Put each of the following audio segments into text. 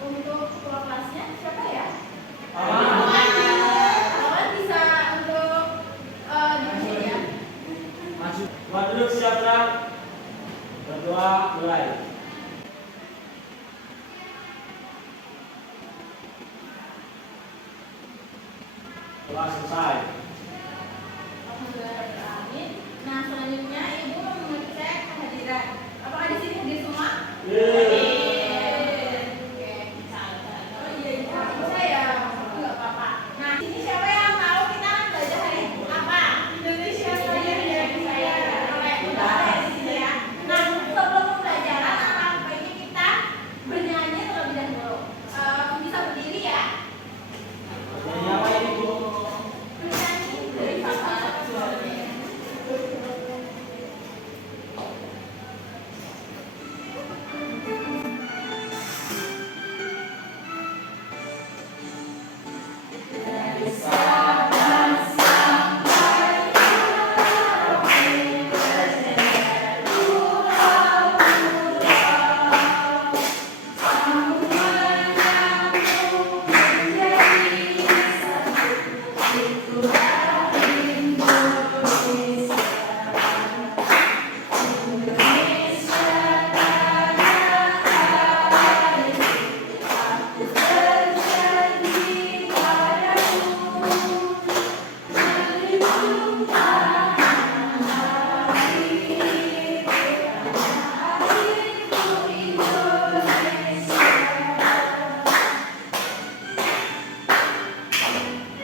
untuk ketua kelasnya siapa ya? Awan. Awan bisa untuk diri ya. Maju. Buat duduk sejahtera. Berdoa mulai. Doa selesai. Amin. Nah, selanjutnya Ibu mengecek kehadiran. Apakah di sini hadir semua? Yeay. Oke. Oh iya, bisa ya. Enggak apa-apa. Nah, ini siapa yang tahu kita belajar hari apa? Indonesia Raya ya, saya. Oke, udah ada di sini ya. Nah, sebelum pembelajaran alangkah baiknya kita bernyanyi terlebih dahulu. Bisa berdiri ya. Jadi apa ini, Bu? Bernyanyi dari Bapak.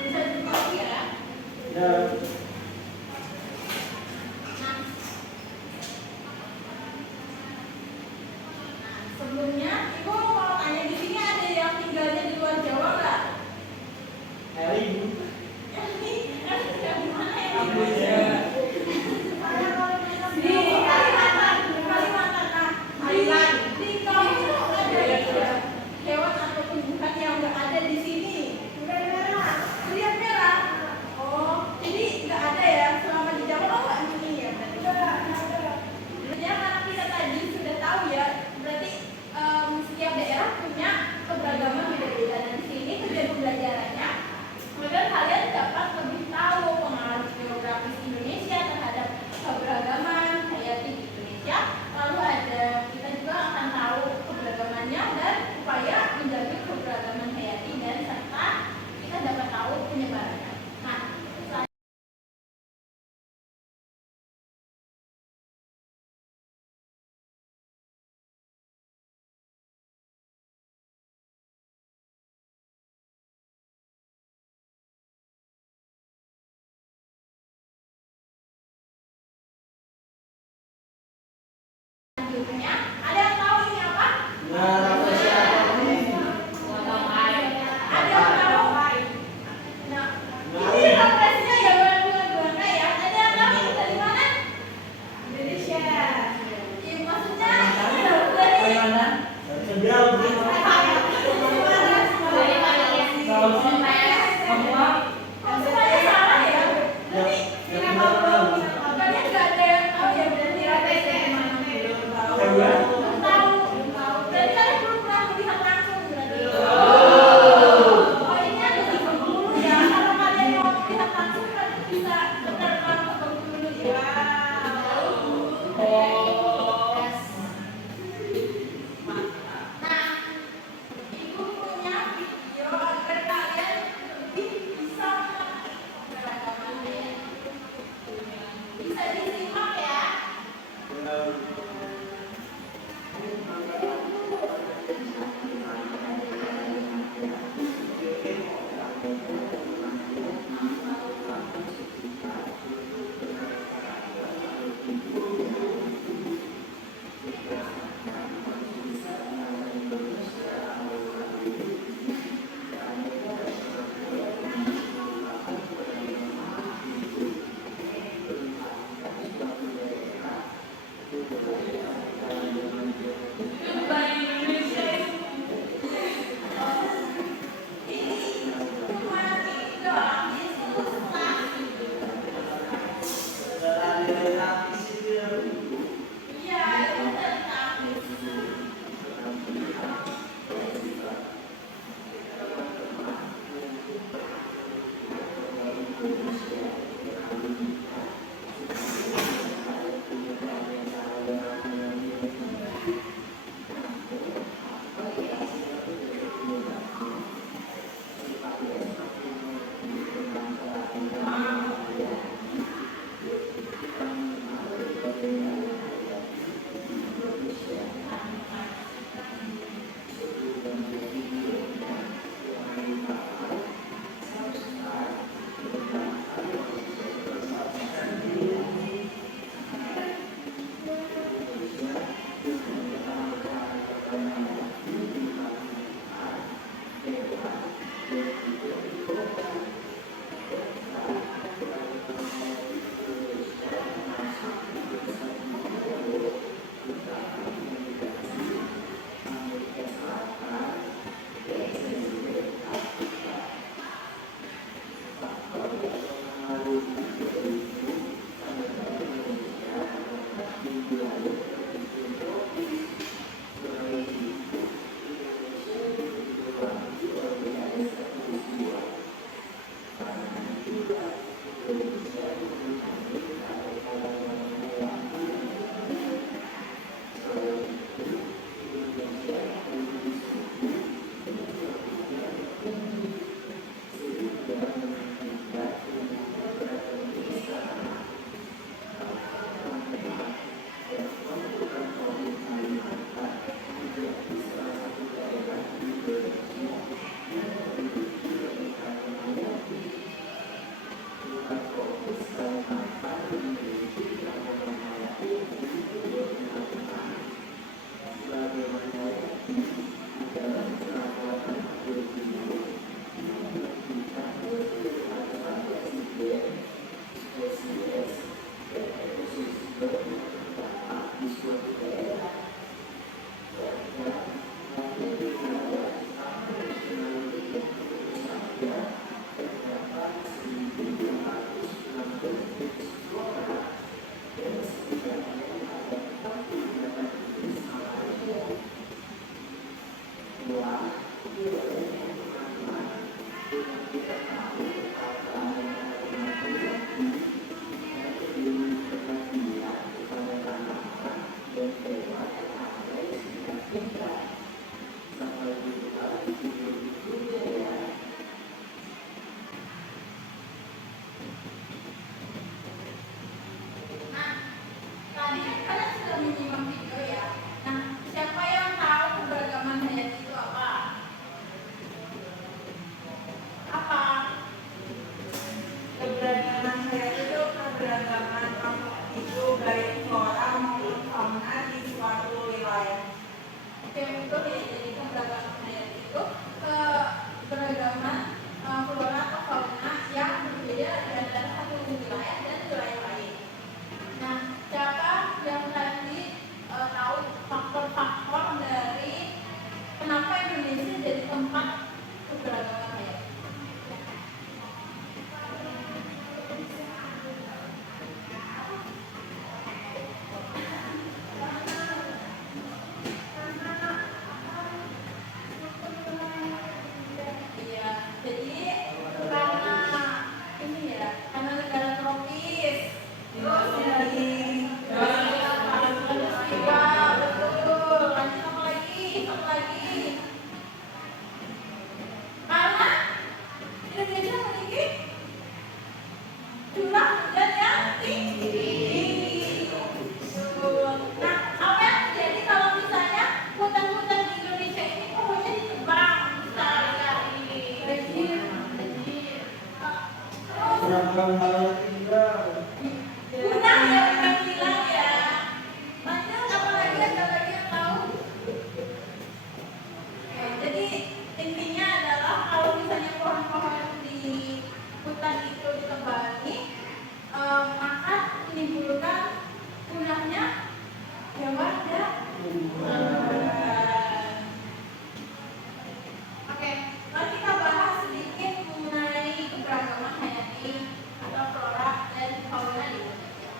Bisa dikopi ya. Ya. Sebelumnya, Ibu mau tanya di sini ada yang tinggalnya di luar Jawa nggak? Heri, Bu. Yang mana ya? Indonesia. Di Kalimantan, Kalimantan. Nah, di kamu itu ada hewan atau tumbuhan yang nggak ada di sini. Lihat merah. Oh, jadi nggak ada ya selama di Jawa. Oh, nggak ini ya berarti. Ya karena kita tadi sudah tahu ya, berarti Nah, tadi kan kalian sudah menyimak video ya. Nah, siapa yang tahu keberagaman hayati itu apa? Apa? Keberagaman hayati itu keberagaman makhluk hidup baik flora maupun fauna di suatu wilayah. Oke, betul ya. Jadi keberagaman hayati itu keberagaman flora atau fauna yang berbeda di antara satu wilayah dan wilayah lain. Nah, siapa yang tadi tahu faktor-faktor dari kenapa Indonesia jadi tempat keberagaman hayati? Iya, jadi karena ini ya, karena negara tropis, terus dari Katulistiwa, betul. Lanjut apa lagi? Apa lagi? Karena Indonesia memiliki curah hujan yang tinggi. Betul. Nah, apa yang terjadi kalau misalnya hutan-hutan di Indonesia ini pohonnya ditebang, misalnya ini banjir. Terus Beragam hayati juga. punah ya, bukan hilang ya. Lanjut apa lagi? Ada lagi yang tahu? Oke, jadi intinya adalah kalau misalnya pohon-pohon di hutan itu ditebangi, maka menimbulkan punahnya hewan dan Oke, mari kita bahas sedikit mengenai keberagaman hayati atau flora dan fauna di Indonesia.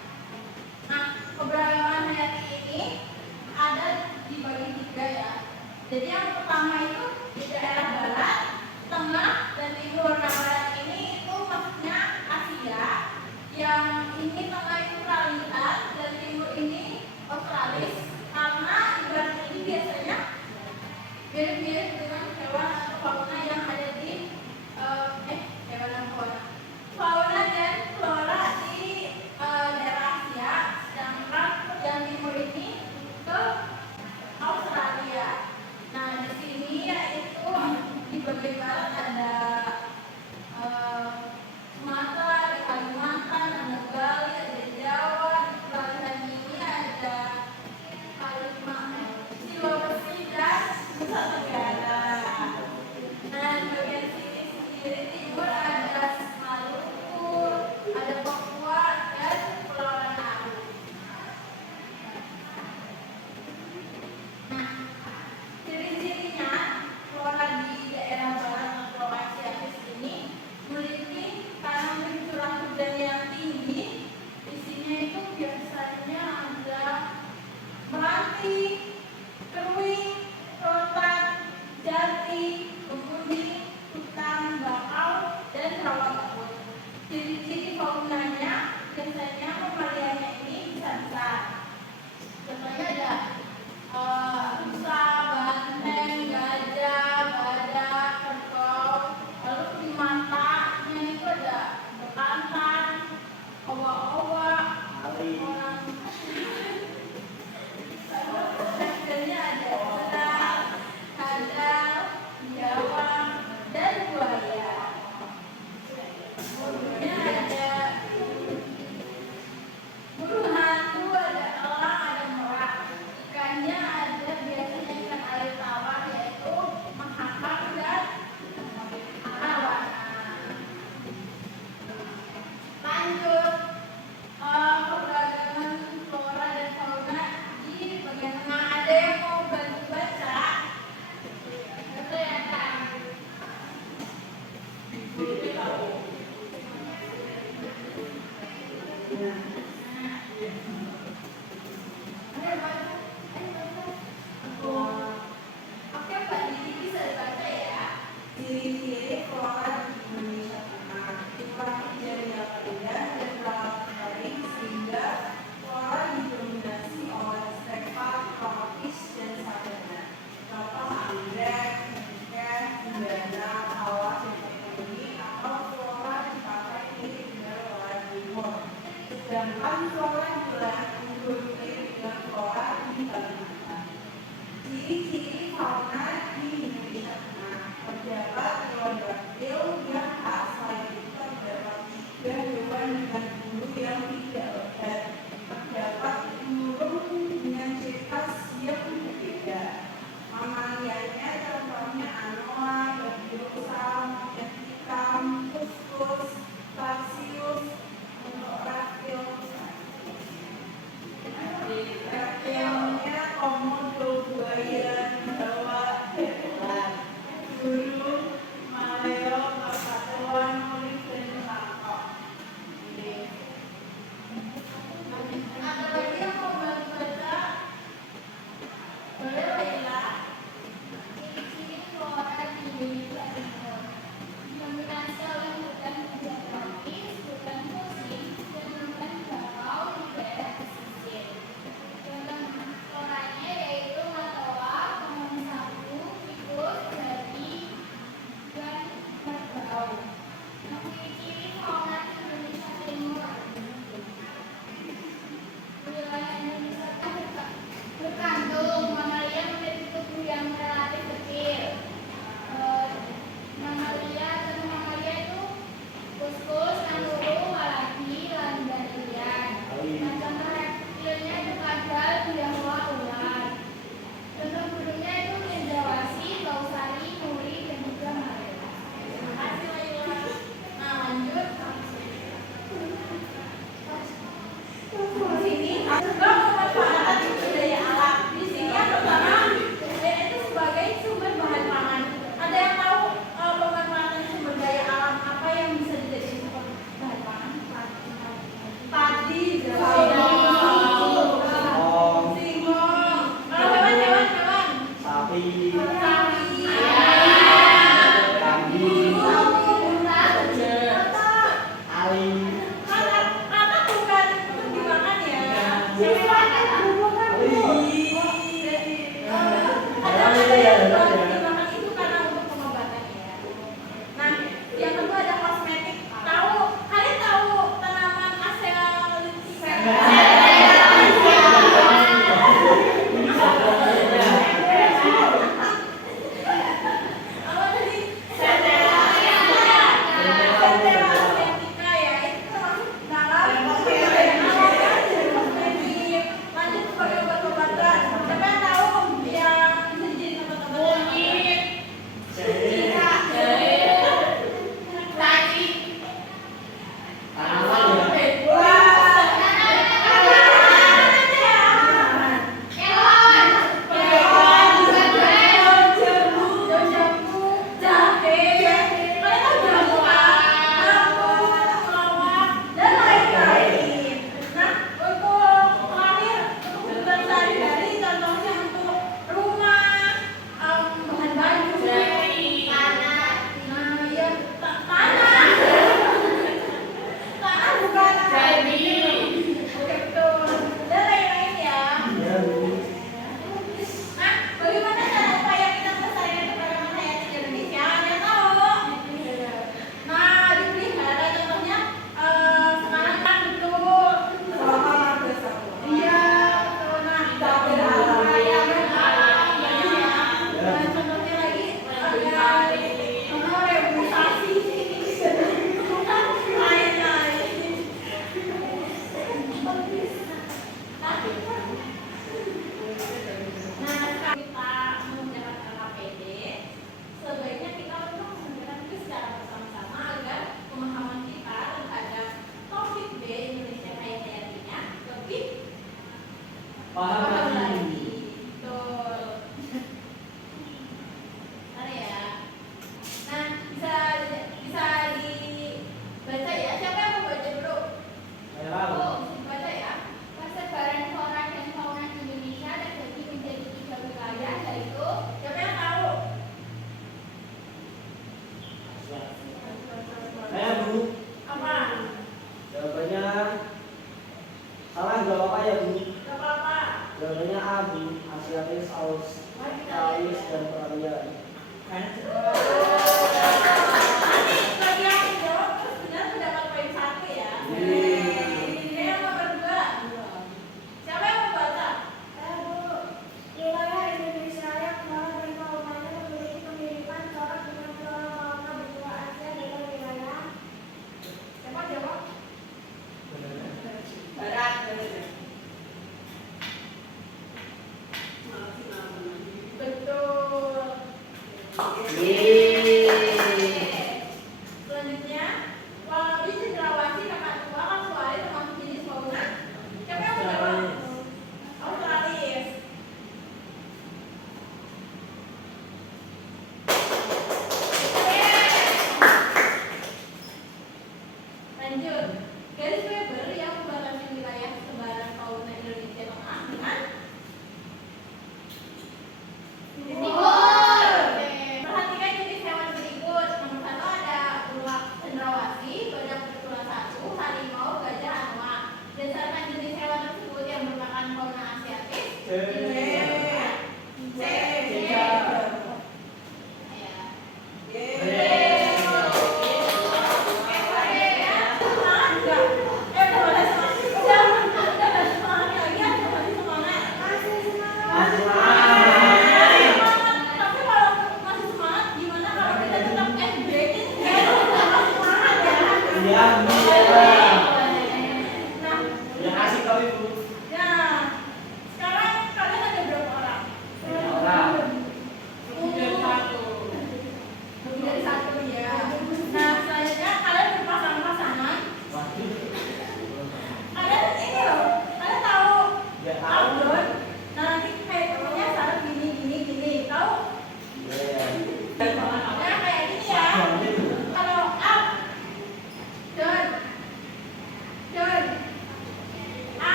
Nah, keberagaman hayati ini ada dibagi tiga ya. Jadi yang pertama itu di daerah barat, tengah, dan timur. Nah, barat ini itu maksudnya Asia, yang ini tengah itu Kralitan, dan timur ini Australis. Karena di barat ini biasanya mirip-mirip dengan hewan atau fauna yang ada di hewan dan fauna dan flora di daerah Asia, sedangkan yang timur ini ke Australia. Nah, di sini yaitu di bagian barat ada Sumatera, ada Kalimantan, ada Bali, ada Jawa, di bagian ini ada Kalimantan, Sulawesi dan Nusa Tenggara. Ciri-ciri fauna di Indonesia. Nah, terdapat hewan reptil yang khas. Selain itu terdapat juga hewan dengan bulu yang tidak lebat. Terdapat burung dengan ciri khas yang berbeda. Mamalianya contohnya anoa, babiosa, monyet hitam, kuskus, tarsius, untuk reptil. Reptilnya komodo, buaya, jawa, beruang, burung, maleo, kakatua, nuri, dan kakak. Ada lagi yang mau baca? Boleh Laila? Ciri-ciri flora di Indonesia Timur didominasi oleh hutan hujan tropis, hutan musim, dan hutan bakau di daerah pesisir. Contoh floranya yaitu matoa, pohon sagu, tikus, jati, dan bakau. Ciri-ciri fauna di Indonesia Timur. Wilayah Indonesia berkantung mamalia memiliki tubuh yang relatif kecil. Mamalia itu kuskus, kanguru, walabi, dan ikan. Contoh reptilnya itu kadal, biawak, ular. Contoh burungnya itu cendrawasih, bausari, nuri, dan juga maleo. Terima kasih Laila. Nah lanjut. Di sini pemanfaatan sumber daya alam. Di sini yang pertama yaitu sebagai sumber bahan pangan. Ada yang tahu pemanfaatan sumber daya alam apa yang bisa dijadikan sumber bahan pangan? Padi, singkong. Kalau hewan. Sapi, Sapi. kambing, ali, Kata bukan untuk dimakan ya. Dimakan itu karena untuk pengobatan ya. Nah, yang kedua ada kosmetik. Kalian tahu tanaman apa tadi? Sendewa estetika ya. Itu termasuk dalam kosmetik. Lanjut sebagai obat-obatan. Siapa yang tahu yang bisa dijadikan obat-obatan? Bagaimana cara upaya kita melestarikan keberagaman hayati di Indonesia? Ada yang tahu? Nah, dipelihara contohnya sekarang kan betul. Iya, nah kita berharap ya banyak ya. Dan contohnya lagi ada reboisasi lain-lain. Nah, sekarang kita menjalankan KPD, sebaiknya kita untuk menjalankan secara bersama-sama agar pemahaman kita terhadap topik B Indonesia Kaya Hayatinya lebih paham lagi. Betul. Mana ya? Nah, bisa dibaca ya. Siapa yang mau baca dulu? Saya tahu. Baca ya. Persebaran flora dan fauna di Indonesia terbagi menjadi 3 wilayah, yaitu Siapa yang tahu? Saya Bu. Apa? Jawabannya salah jawab apa ya Bu? Gak apa-apa. Jawabannya A Bu. Asiatis, Australis, dan Peralian. Nanti bagi yang jawab terus benar mendapat poin 1 ya. Ini yang nomor 2. Siapa yang mau baca? wilayah Indonesia Selanjutnya, wallaby, cendrawasih, kakak tua, kasuari termasuk jenis fauna. Siapa yang mau jawab? Australis. Lanjut, garis Weber yang membatasi wilayah sebaran fauna Indonesia tengah dengan timur. Perhatikan jenis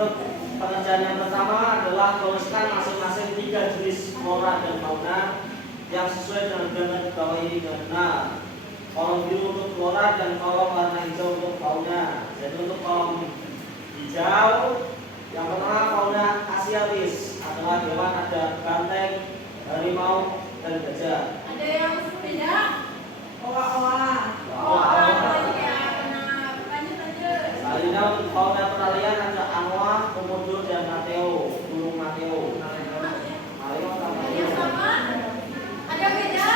Untuk pengerjaan yang pertama adalah tuliskan masing-masing 3 jenis flora dan fauna yang sesuai dengan gambar di bawah ini dengan benar. Kolom biru untuk flora dan kolom warna hijau untuk fauna. Jadi untuk kolom hijau yang pertama fauna Asiatis adalah hewan ada banteng, harimau, dan gajah. Ada yang beda? Owa-owa. Ya, benar. Lanjut. Selanjutnya untuk fauna peralihan ada anoa, komodo, dan mateo, burung mateo. Maleo atau Yang mateo. sama? Ada beda?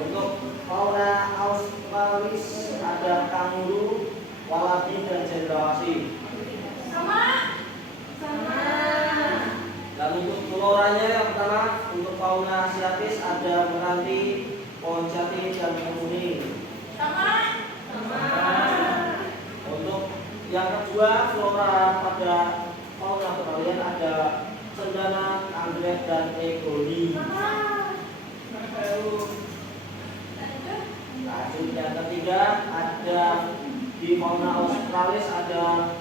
Untuk fauna Australis ada kanguru, walabi, dan cendrawasih. Sama? Dan untuk floranya yang pertama untuk fauna Asiatis ada meranti, pohon jati, dan kemuning. Sama? Untuk yang kedua flora pada fauna peralihan ada cendana, anggrek, dan egoni. Lanjut yang ketiga ada di fauna Australis ada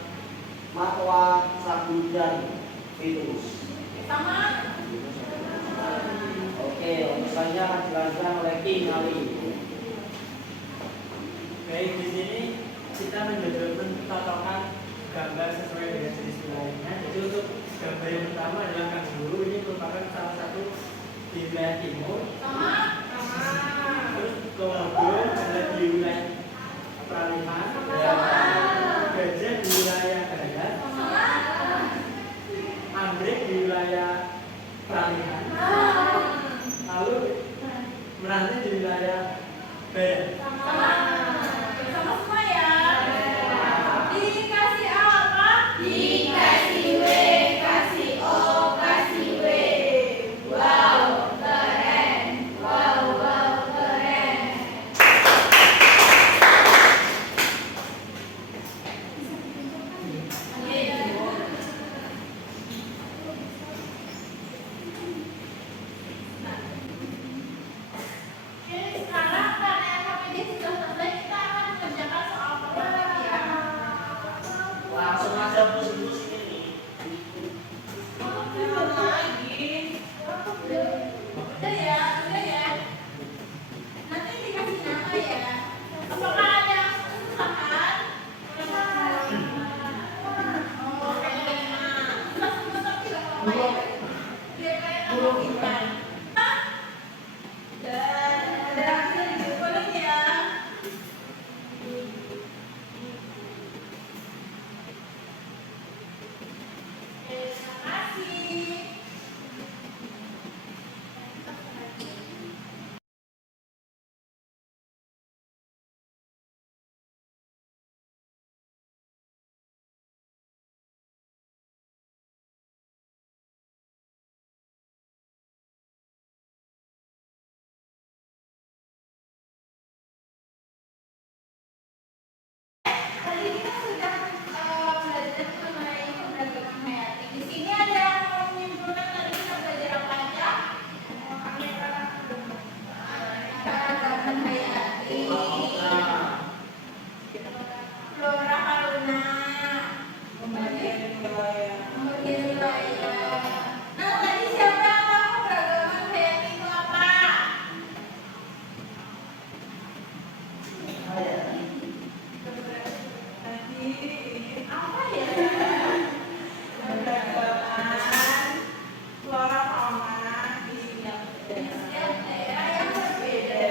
matwa, sagu, dan vitus. Sama? Oke, misalnya akan dilanjutkan oleh King Ali. Baik, di sini kita mencocokan gambar sesuai dengan jenis wilayahnya. Jadi untuk gambar yang pertama adalah kanguru. Ini merupakan salah satu di wilayah timur. Sama? Terus komodo ada di wilayah peralihan. Gajah di wilayah barat. Anggrek di wilayah peralihan. Lalu meranti di wilayah barat. Sama semua ya. Dikasih A apa? Dikasih W, kasih O, kasih W. Wow, keren. Wow, keren. Oke, sekarang karena KPD sudah selesai, kita akan mengerjakan soal praktek ya. Langsung aja pusing-pusing ini. Belum lagi. Udah ya. Nanti dikasih nama ya. Apakah ada yang kesusahan? Oh, kayaknya. Kita semua tapi gak apa-apa ya. Biar kayak kamu pintar. Dan ada hasil dibukuin ya. Terima kasih. Tadi kita sudah belajar mengenai keberagaman hayati. Di sini ada yang mau menyimpulkan tadi kita belajar apa aja? Keberagaman hayati, flora fauna, kemudian wilayah. Nah, tadi siapa yang tahu keberagaman hayati itu apa? Apa ya? Keberagaman flora fauna di Setiap daerah yang berbeda.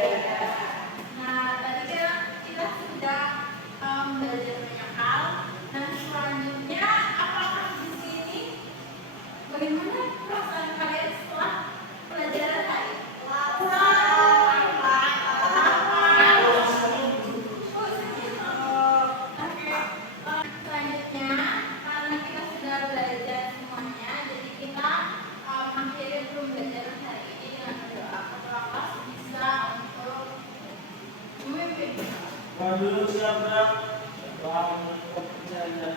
Nah, tadi kan kita sudah belajar banyak hal. Nah, selanjutnya apakah di sini bagaimana perasaan kalian setelah pelajaran hari? Selanjutnya, karena kita sudah belajar semuanya, jadi kita akhiri pembelajaran hari ini dengan berdoa. Ketua kelas bisa untuk memimpin. Dulu siapa? Doa untuk pencarian